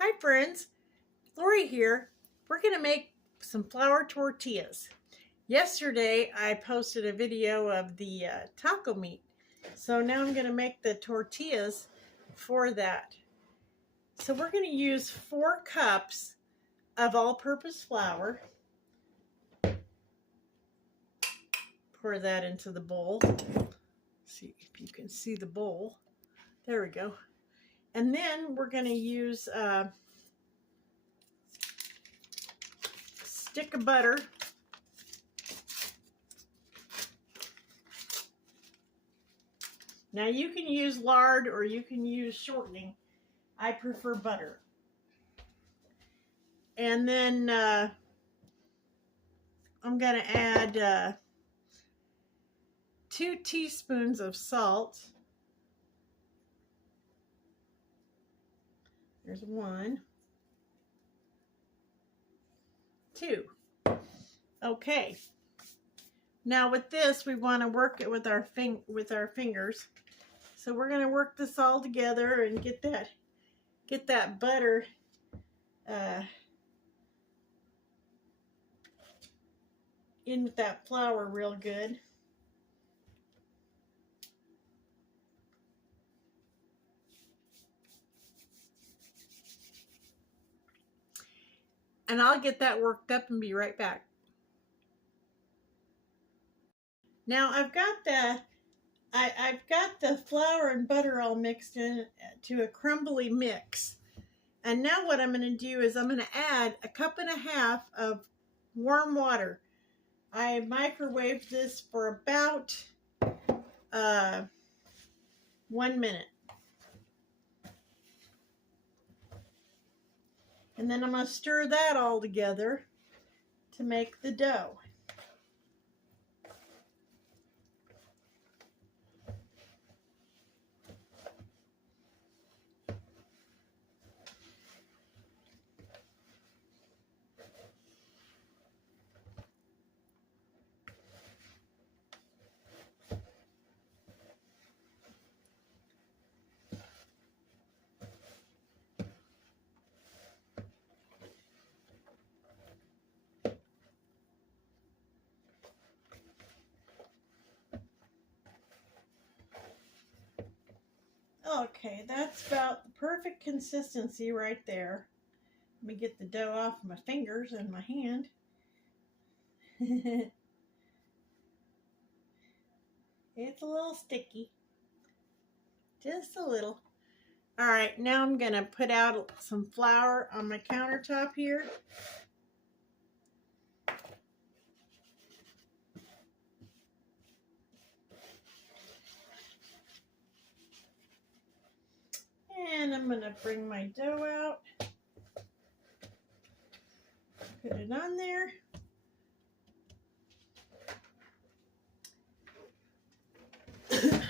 Hi friends, Lori here. We're going to make some flour tortillas. Yesterday I posted a video of the taco meat. So now I'm going to make the tortillas for that. So we're going to use 4 cups of all-purpose flour. Pour that into the bowl. See if you can see the bowl. There we go. And then we're going to use stick of butter. Now you can use lard or you can use shortening. I prefer butter. And then I'm going to add 2 teaspoons of salt. There's 1. 2. Okay. Now with this, we want to work it with our fingers. So we're going to work this all together and get that butter in with that flour real good. And I'll get that worked up and be right back. Now I've got the flour and butter all mixed in to a crumbly mix. And now what I'm going to do is I'm going to add 1.5 cups of warm water. I microwaved this for about 1 minute. And then I'm going to stir that all together to make the dough. Okay, that's about the perfect consistency right there. Let me get the dough off my fingers and my hand. It's a little sticky. Just a little. All right, now I'm going to put out some flour on my countertop here. And I'm going to bring my dough out. Put it on there. And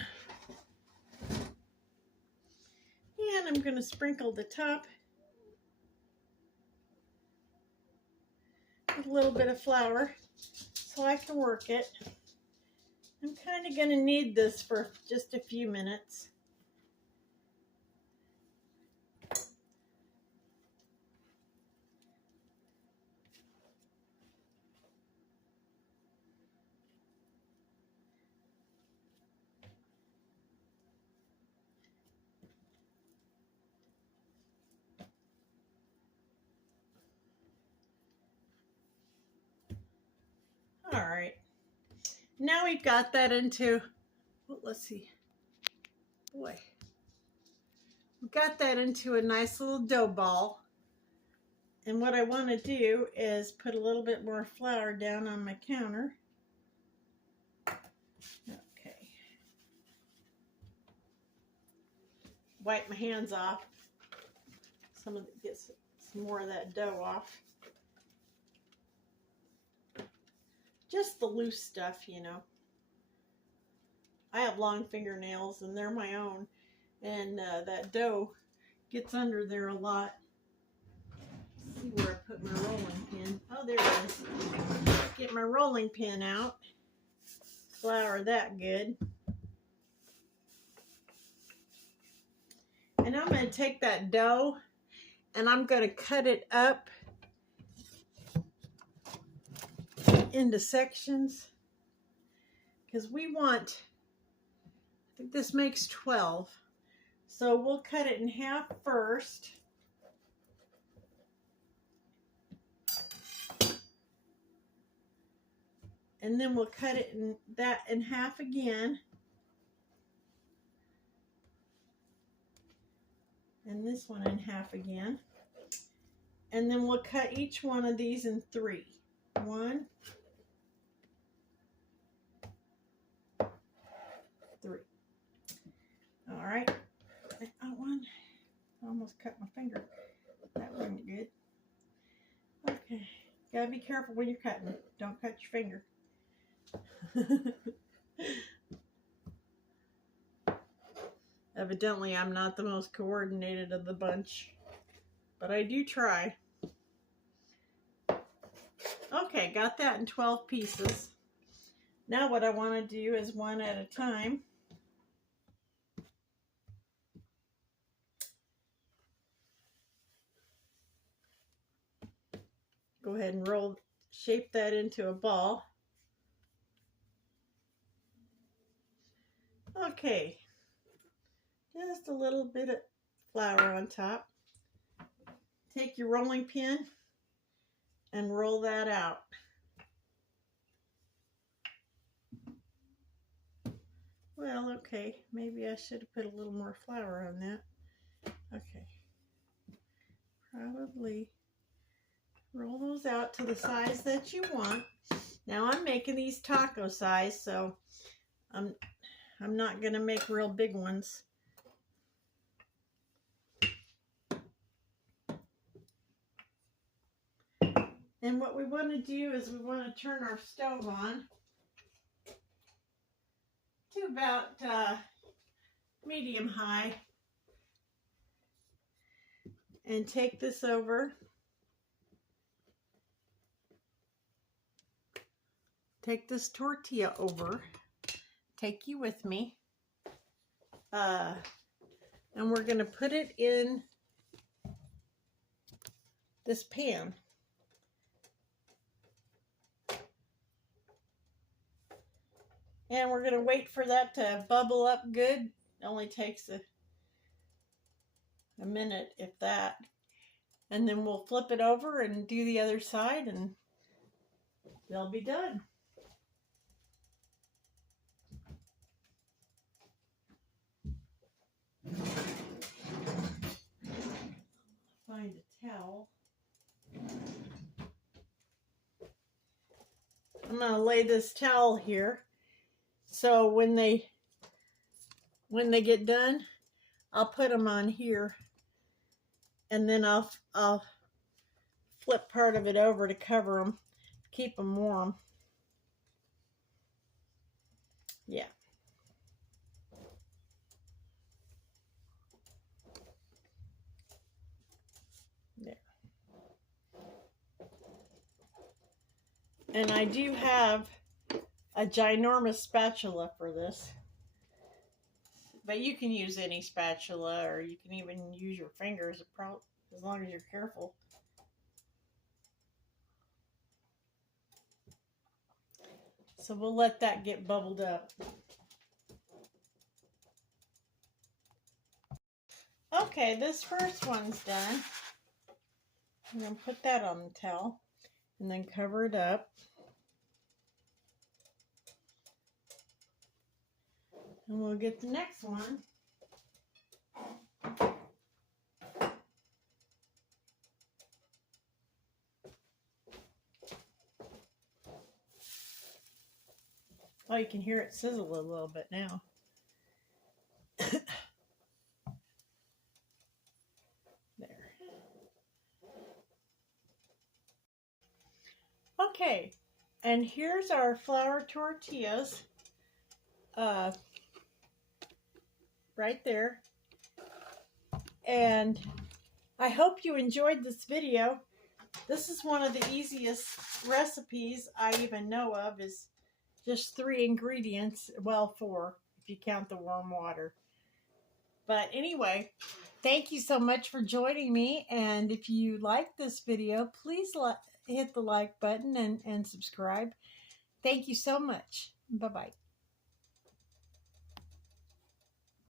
I'm going to sprinkle the top with a little bit of flour so I can work it. I'm kind of going to knead this for just a few minutes. All right, now we've got that into, well, let's see, boy, we've got that into a nice little dough ball. And what I want to do is put a little bit more flour down on my counter. Okay. Wipe my hands off. Get some more of that dough off. Just the loose stuff, you know. I have long fingernails and they're my own. And that dough gets under there a lot. Let's see where I put my rolling pin. Oh, there it is. Get my rolling pin out. Flour that good. And I'm going to take that dough and I'm going to cut it up into sections because we want, I think this makes 12. So we'll cut it in half first. And then we'll cut it in half again. And this one in half again. And then we'll cut each one of these in 3. 1, 3. All right. One. I almost cut my finger. That wasn't good. Okay. Gotta be careful when you're cutting. Don't cut your finger. Evidently, I'm not the most coordinated of the bunch, but I do try. Okay, got that in 12 pieces. Now what I want to do is one at a time. Go ahead and shape that into a ball. Okay, just a little bit of flour on top. Take your rolling pin and roll that out. Well, okay, maybe I should have put a little more flour on that. Okay, probably roll those out to the size that you want. Now I'm making these taco size, so I'm not going to make real big ones. And what we want to do is we want to turn our stove on to about medium high and take this over. Take this tortilla over. Take you with me. And we're going to put it in this pan. And we're going to wait for that to bubble up good. It only takes a minute, if that. And then we'll flip it over and do the other side, and they'll be done. Find a towel. I'm going to lay this towel here. So when they get done, I'll put them on here, and then I'll flip part of it over to cover them, keep them warm. Yeah. There. And I do have a ginormous spatula for this. But you can use any spatula, or you can even use your fingers, as long as you're careful. So we'll let that get bubbled up. Okay, this first one's done. I'm going to put that on the towel and then cover it up. And we'll get the next one. Oh, you can hear it sizzle a little bit now. There. Okay, and here's our flour tortillas. Right there. And I hope you enjoyed this video. This is one of the easiest recipes I even know of, is just 3 ingredients. Well, 4 if you count the warm water. But anyway, Thank you so much for joining me. And if you like this video, please hit the like button and subscribe. Thank you so much. Bye-bye.